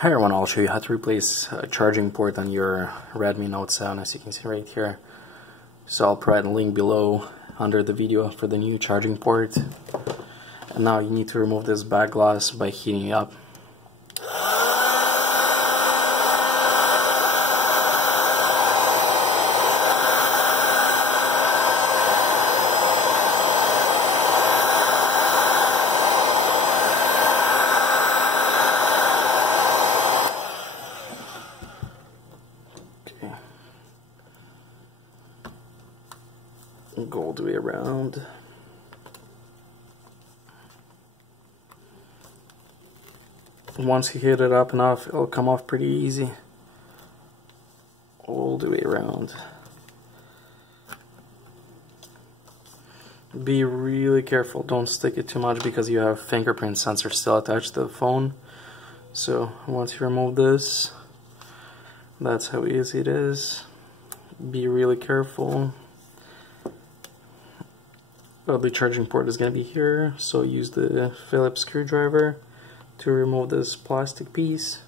Hi everyone, I'll show you how to replace a charging port on your Redmi Note 7, as you can see right here. So I'll provide a link below under the video for the new charging port. And now you need to remove this back glass by heating it up. Go all the way around. Once you heat it up enough, it'll come off pretty easy. All the way around. Be really careful, don't stick it too much because you have fingerprint sensor still attached to the phone. So once you remove this, that's how easy it is. Be really careful. The charging port is going to be here, so use the Phillips screwdriver to remove this plastic piece.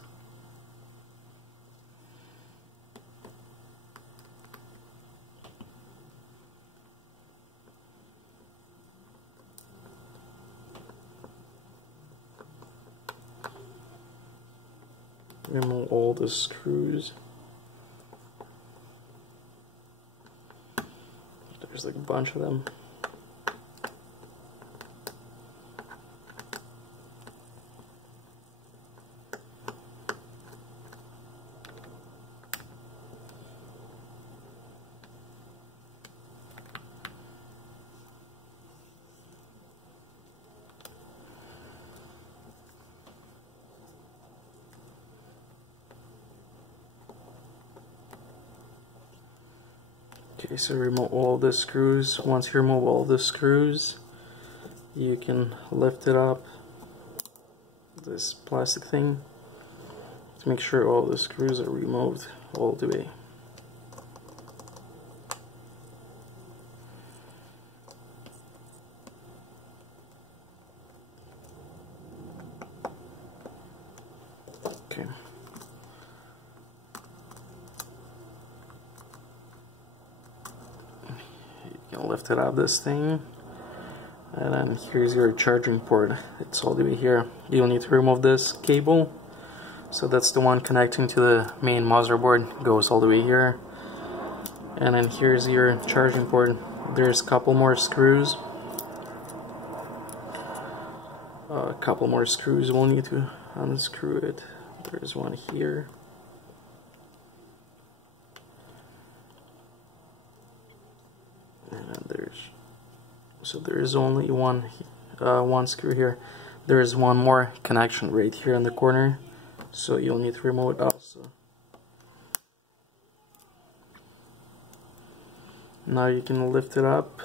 Remove all the screws. There's like a bunch of them. Okay, so remove all the screws. Once you remove all the screws, you can lift it up, this plastic thing, to make sure all the screws are removed all the way. Okay. You can lift it up, this thing, and then here's your charging port. It's all the way here. You'll need to remove this cable, so that's the one connecting to the main motherboard. It goes all the way here, and then here's your charging port. There's a couple more screws. A couple more screws, we'll need to unscrew it. There's one here. And there's only one screw here. There's one more connection right here in the corner, so you'll need to remove it also. Now you can lift it up.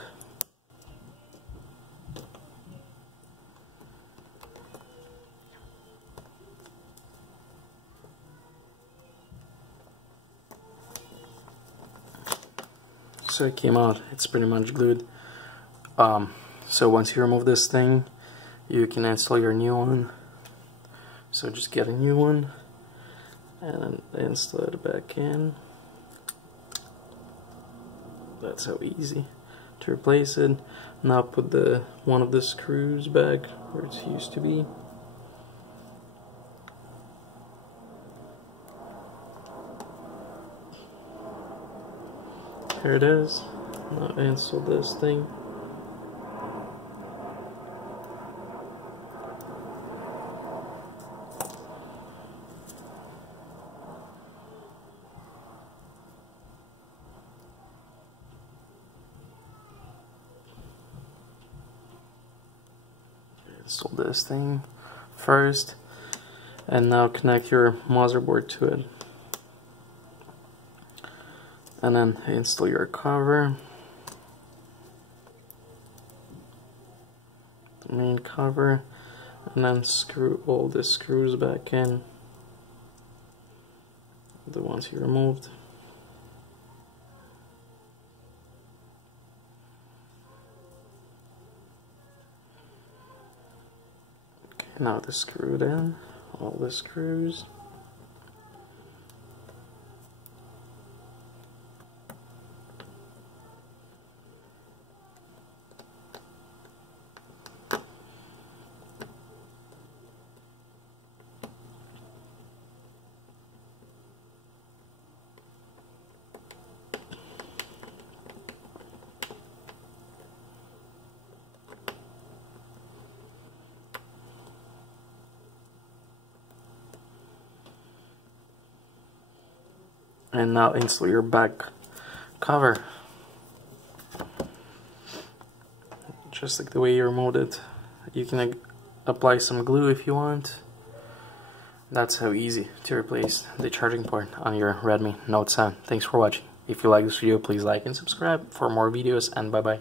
So it came out, it's pretty much glued. So once you remove this thing, you can install your new one. So just get a new one and install it back in. That's how easy to replace it. Now put one of the screws back where it used to be. Here it is. Now install this thing. Install this thing first, and now connect your motherboard to it. And then install your cover, the main cover, and then screw all the screws back in, the ones you removed. Now the screwed in, all the screws. And now install your back cover. Just like the way you removed it. You can apply some glue if you want. That's how easy to replace the charging port on your Redmi Note 7. Thanks for watching. If you like this video, please like and subscribe for more videos, and bye bye.